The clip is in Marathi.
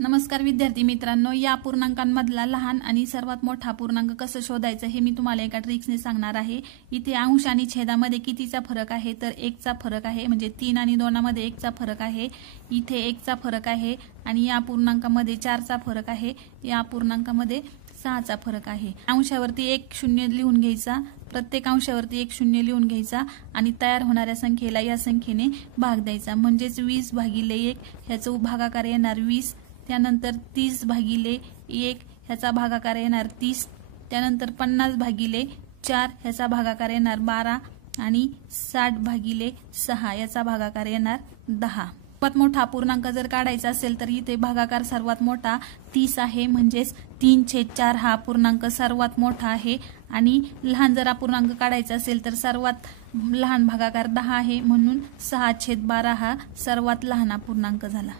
नमस्कार विद्यार्थी मित्रांनो, या पूर्णांकांमधला लहान आणि सर्वात मोठा पूर्णांक कसं शोधायचं हे मी तुम्हाला एका ट्रिक्सने सांगणार आहे। इथे अंश आणि छेदामध्ये कितीचा फरक आहे तर 1 चा फरक आहे, म्हणजे 3 आणि 2 मध्ये 1 चा फरक आहे। इथे 1 चा फरक आहे आणि या पूर्णांकामध्ये 4 चा फरक आहे, या पूर्णांकामध्ये 6 चा फरक आहे। अंशावरती 1 शून्य लिहून घ्यायचा, प्रत्येक अंशावरती 1 शून्य लिहून घ्यायचा आणि तयार होणाऱ्या संख्येला या संख्येने भाग द्यायचा, म्हणजेच 20 भागिले 1 ह्याचा भागाकार येणार 20। त्यानंतर 30 भागिले 1 ह्याचा भागाकार येणार 30। त्यानंतर 50 भागिले 4 ह्याचा भागाकार येणार 12 आणि 60 भागिले 6 याचा भागाकार येणार 10। सर्वात मोठा पूर्णांक जर काढायचा असेल तर इथे भागाकार सर्वात मोठा 30 आहे, म्हणजेच 3/4 हा पूर्णांक सर्वात मोठा आहे। आणि लहान जर अपूर्णांक काढायचा असेल तर सर्वात लहान भागाकार 10 आहे, म्हणून 6/12 हा सर्वात लहान अपूर्णांक झाला।